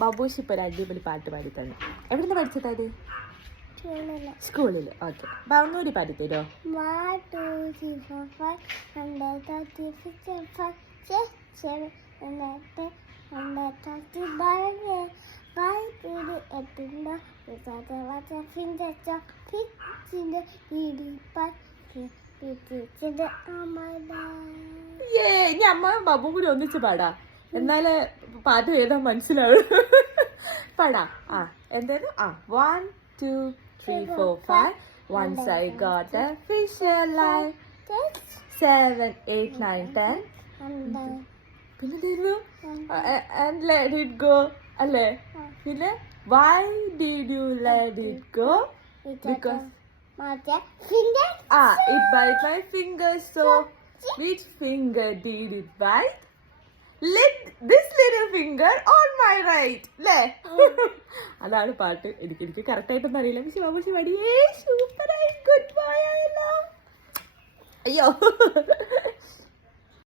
ബാബുഷ് ഇപ്പൊ ഒരു അടിപൊളി പാട്ട് പാടി തന്നു. എവിടുന്ന് പഠിച്ചത്? സ്കൂളിൽ. ഓക്കെ, ഒന്നുകൂടി പാടി തരോ? ഇനി അമ്മ ബാബു കൂടി ഒന്നിച്ച് പാടാ, എന്നാലേ പാട്ട് ഏതാ മനസ്സിലാവും. പാടാ. എന്തായാലും 1 2 3 4 5. Once I got a fish alive. 7 8 9 10. പിന്നെ and let it go അല്ലേ? പിന്നെ why did you let it go? Because it bite my finger, so which finger did it bite? This little finger on my right. അല്ലേ? അതാണ് പാട്ട്. എനിക്ക് correct ആയിട്ടൊന്നും അറിയില്ല. പക്ഷെ ബാബുഷി പാടിയേ സൂപ്പറായി. Good bye. അയ്യോ